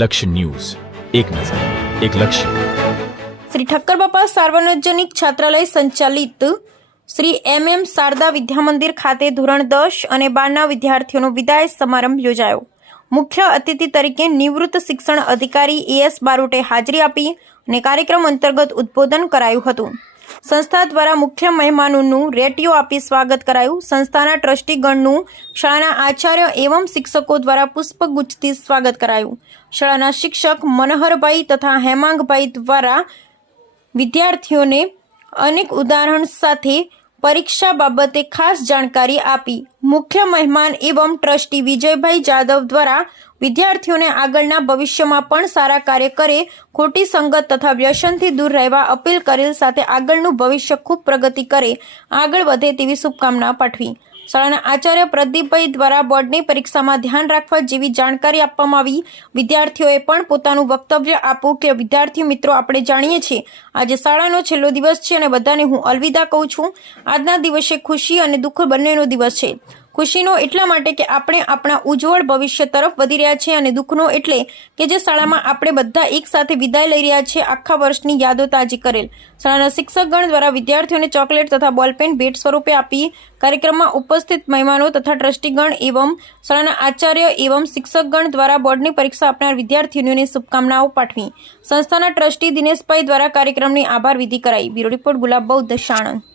લક્ષ્ય ન્યૂઝ, એક નજર, એક લક્ષ્ય. શ્રી ઠક્કર બાપા સાર્વજનિક છાત્રાલય સંચાલિત શ્રી MM શારદા વિદ્યામંદિર ખાતે ધોરણ 10 અને 12ના વિદ્યાર્થીઓનો વિદાય સમારંભ યોજાયો. મુખ્ય અતિથિ તરીકે નિવૃત્ત શિક્ષણ અધિકારી AS બારોટે હાજરી આપી અને કાર્યક્રમ અંતર્ગત ઉદ્બોધન કરાયું હતું. સંસ્થા દ્વારા મુખ્ય મહેમાનોનું રેટીઓ આપી સ્વાગત કરાયું. સંસ્થાના ટ્રસ્ટીગણનું શાળાના આચાર્ય એવં શિક્ષકો દ્વારા પુષ્પગુચ્છથી સ્વાગત કરાયું. શાળાના શિક્ષક મનહરભાઈ તથા હેમાંગભાઈ દ્વારા વિદ્યાર્થીઓને અનેક ઉદાહરણ સાથે પરીક્ષા બાબતે ખાસ જાણકારી આપી. મુખ્ય મહેમાન એવં ટ્રસ્ટી વિજયભાઈ જાદવ દ્વારા વિદ્યાર્થીઓને આગળના ભવિષ્યમાં પણ સારા કાર્ય કરે, ખોટી સંગત તથા વ્યસનથી દૂર રહેવા અપીલ કરેલ સાથે આગળનું ભવિષ્ય ખૂબ પ્રગતિ કરે, આગળ વધે તેવી શુભકામના પાઠવી. શાળાના આચાર્ય પ્રદીપભાઈ દ્વારા બોર્ડની પરીક્ષામાં ધ્યાન રાખવા જેવી જાણકારી આપવામાં આવી. વિદ્યાર્થીઓએ પણ પોતાનું વક્તવ્ય આપ્યું કે વિદ્યાર્થી મિત્રો, આપણે જાણીએ છીએ આજે શાળાનો છેલ્લો દિવસ છે અને બધાને હું અલવિદા કહું છું. આજના દિવસે ખુશી અને દુઃખ બંનેનો દિવસ છે. ખુશીનો એટલા માટે કે આપણે આપણા ઉજ્જવળ ભવિષ્ય તરફ વધી રહ્યા છીએ અને દુઃખનો એટલે કે જે શાળામાં આપણે બધા એક સાથે વિદાય લઈ રહ્યા છીએ, આખા વર્ષની યાદો તાજી કરેલ. શાળાના શિક્ષકગણ દ્વારા વિદ્યાર્થીઓને ચોકલેટ તથા બોલપેન ભેટ સ્વરૂપે આપી. કાર્યક્રમમાં ઉપસ્થિત મહેમાનો તથા ટ્રસ્ટીગણ એવં શાળાના આચાર્ય એવં શિક્ષકગણ દ્વારા બોર્ડની પરીક્ષા આપનાર વિદ્યાર્થીઓને શુભકામનાઓ પાઠવી. સંસ્થાના ટ્રસ્ટી દિનેશભાઈ દ્વારા કાર્યક્રમની આભાર વિધિ કરાઈ. બ્યુરો રિપોર્ટ ગુલાબ બૌદ્ધ, સાણંદ.